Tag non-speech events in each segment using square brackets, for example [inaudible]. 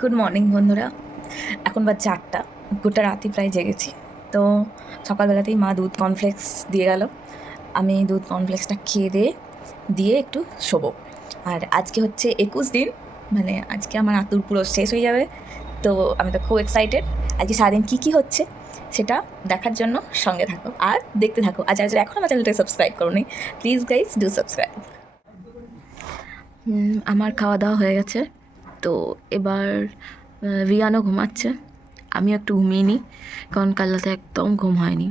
Good morning বন্ধুরা। এখন বা চারটা গোটা রাতি প্রায় জেগেছি। তো সকালবেলাতেই মা দুধ কর্নফ্লেক্স দিয়ে গেল। আমি দুধ কর্নফ্লেক্সটা খেয়ে দিয়ে দিয়ে একটু শোবো। আর আজকে হচ্ছে একুশ দিন। মানে আজকে আমার আতুর পুরো শেষ হয়ে যাবে। তো আমি তো খুব এক্সাইটেড আজকে সারাদিন কী কী হচ্ছে, সেটা দেখার জন্য সঙ্গে থাকো। আর দেখতে থাকো। আর যারা যারা এখন আমার চ্যানেলটা সাবস্ক্রাইব করোনি প্লিজ গাইজ ডু সাবস্ক্রাইব আমার খাওয়া দাওয়া হয়ে গেছে। তো এবার রিয়ানও ঘুমাচ্ছে। আমিও একটু ঘুমিয়ে নিই, কারণ কাল রাতে একদম ঘুম হয়নি।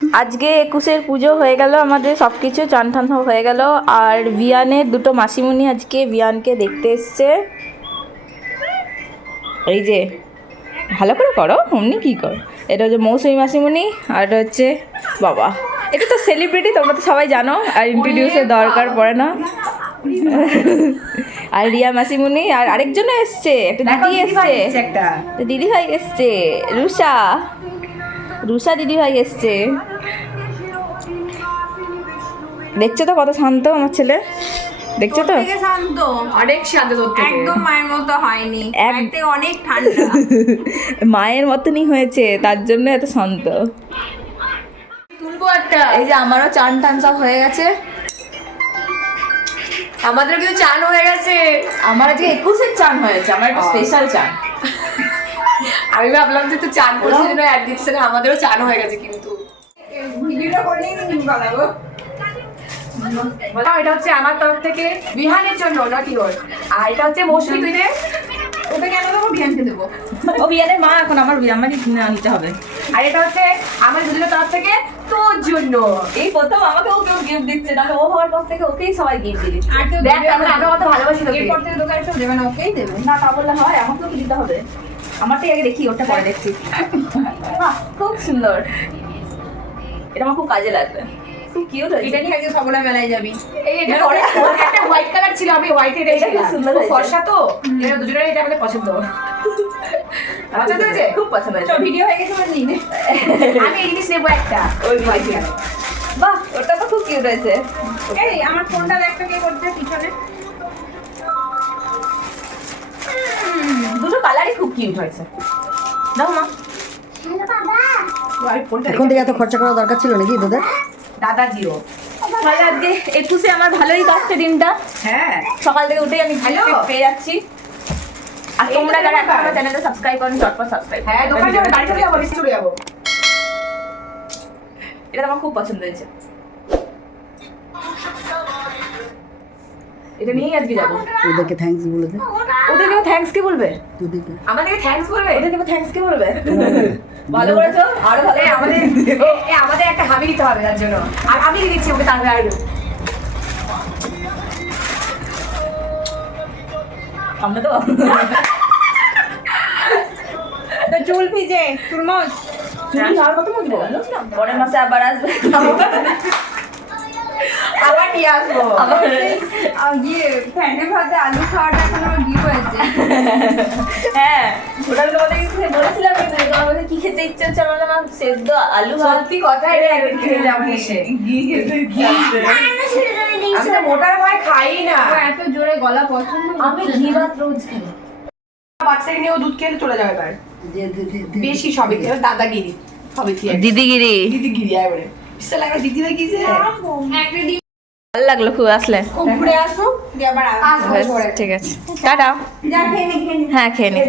আজকে একুশের পুজো হয়ে গেল, আমাদের সব কিছু চান টান হয়ে গেল। আর বিয়ানের দুটো মাসিমণি আজকে বিয়ানকে দেখতে এসছে। এই যে, ভালো করে করো, অমনি কী করো? এটা হচ্ছে মৌসুমি মাসিমণি, আর এটা হচ্ছে বাবা। এটা তো সেলিব্রিটি তোমরা তো সবাই জানো। আর ইন্ট্রোডিউসের দরকার পড়ে না। আর রিয়া মাসিমুনি আর আরেকজনও এসছে। একটা দিদি এসছে। একটা। দিদি ভাই এসছে। রুষা। রুষা দিদি ভাই এসছে। দেখছ তো কত শান্ত আমার ছেলে? দেখছ তো? শান্ত। অনেক শান্ত একদম মায়ের মতো হয়নি। এক- এক অনেক ঠান্ডা। [laughs] মায়ের মতনই হয়েছে তার জন্য এত শান্ত। একটা। এই যে আমারও চান টান সব হয়ে গেছে। আমাদের কিন্তু চান হয়ে গেছে। আমার আজকে একুশের চান হয়েছে আমার একটা স্পেশাল চান। আমি ভাবলাম যে তুই চান জন্য অ্যাড দিচ্ছে না আমাদেরও চান হয়ে গেছে কিন্তু। ভিডিওটা করলেই তো বানাবো এটা হচ্ছে আমার তরফ থেকে বিহানের জন্য নাকি ওর? আর এটা হচ্ছে মৌসুমি তুই ওটা কেন দেবো? ও মা এখন আমার আমাকে নিতে হবে। আর এটা হচ্ছে আমার দুজনের তরফ থেকে তোর জন্য। এই প্রথম কেউ গিফট দিচ্ছে না ও হওয়ার পর থেকে ওকেই সবাই গিফট দিচ্ছে আর কেউ দেখ আমরা কত ভালোবাসি তোকে এরপর থেকে সব দেবে না ওকেই দেবে। না তা বললে হয় আমাকেও কি দিতে হবে। আমারটাই আগে দেখি ওটা পরে দেখছি। বাহ, খুব সুন্দর। এটা আমার খুব কাজে লাগবে। খুব কিউট এটা নিয়ে আজকে সকলে মেলায় যাবি। এই এটা একটা হোয়াইট কালার ছিল আমি হোয়াইট এটা খুব সুন্দর। ফর্সা তো এটা দুজনের এটা আমাদের পছন্দ। পছন্দ হয়েছে খুব পছন্দ হয়েছে। ভিডিও হয়ে গেছে মানে আমি এই জিনিস নেব একটা। ওই বাহ ওটা তো খুব কিউট হয়েছে। এই আমার ফোনটা দেখতে কে করছে পিছনে। দুটো কালারই খুব কিউট হয়েছে। দাও মা। এখন থেকে এত খরচা করা দরকার ছিল নাকি তোদের? দাদা জিও। তাহলে আজকে একুশে আমার ভালোই কাটছে দিনটা। হ্যাঁ। সকাল থেকে উঠেই আমি পেয়ে যাচ্ছি। আর তোমরা যারা ব্যাপার। এখন আমার চ্যানেলটা সাবস্ক্রাইব করেন চটপট সাবস্ক্রাইব হ্যাঁ দোকান যাব বাড়ি চলে যাব বেশি চলে যাব। এটা আমার খুব পছন্দ হয়েছে। এটা নিয়েই আজকে যাব। ওদেরকে থ্যাঙ্কস বলে দে। ওদেরকে থ্যাঙ্কস কে বলবে? তোদেরকে আমাদেরকে থ্যাঙ্কস বলবে? ওদেরকে থ্যাঙ্কস কে বলবে? [laughs] ভালো করেছ? আরও ভালো। [laughs] আমাদের আমাদের একটা হাবি দিতে হবে তার জন্য। আর আমি দিচ্ছি ওকে তারপরে আর। আমরা তো তো চুল ভিজে চুলমচ চুল আর কত মজবো? পরের মাসে আবার আসবে। [laughs] আবার নিয়ে আসব। আবার ইয়ে ফ্যান্ডে ভাতে আলু খাওয়াটা এখন আমার হয়েছে। হ্যাঁ ওটা আমি তোমাদের বলেছিলাম কিন্তু তোমার কি খেতে ইচ্ছে হচ্ছে আমার আমার সেদ্ধ আলু সত্যি রে একদিন যাব এসে। আমি তো মোটার ভয় খাই না। এত জোরে গলা পছন্দ আমি ঘি ভাত রোজ খাই। বাচ্চাকে নিয়ে ও দুধ খেলে চলে যাবে এবার। যে দে- দে- দে- বেশি সবে খেয়ে দাদাগিরি। সবে খেয়ে দিদিগিরি। দিদিগিরি একবারে বিশাল একটা দিদি দেখিছে একটা ডিম ভালো লাগল খুব আসলে। আসব। ঠিক আছে। টাটা। হ্যাঁ খেয়ে নি।